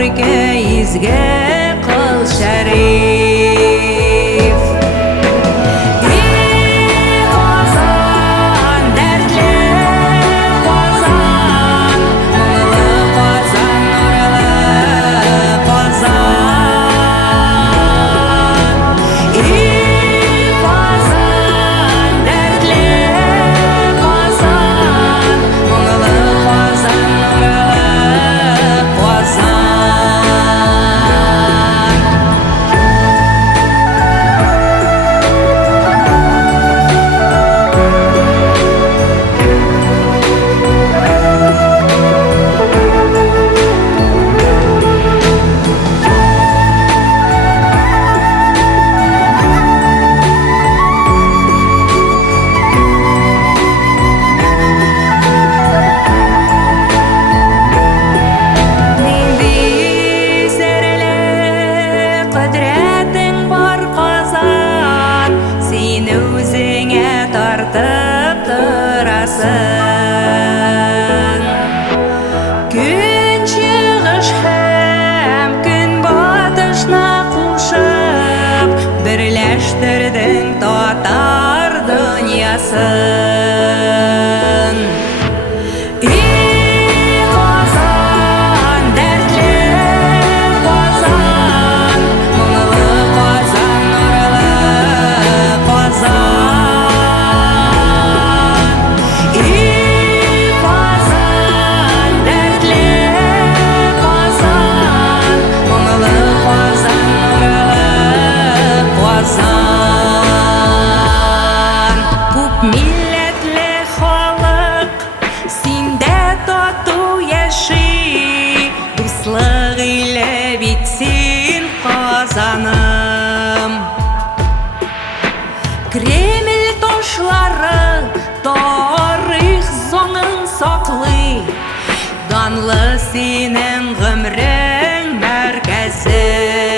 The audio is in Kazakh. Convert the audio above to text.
күрке изге қыл шәриф. Қазан, дәртлі Қазан, мұңлы Қазан, нұрлы Қазан. Қазан, дәртлі Қазан, мұңлы Қазан, нұрлы Қазан. Құдіретің бар Қазан, сен өзіңе тартып тұрасың. Күн шығыш һәм күн батышна қушып, бірләштірдің татар дүниясын. Қазан, дәртлі Қазан, мұңлы Қазан, нұрлы Қазан. Қазан, дәртлі Қазан, мұңлы Қазан, нұрлы Қазан. Күп милләтле халық синдә тату яши, дуслык иле бит син Казаным. Кремль ташлары тарих заңын саклый, данлы синең гомрең мәркәзе.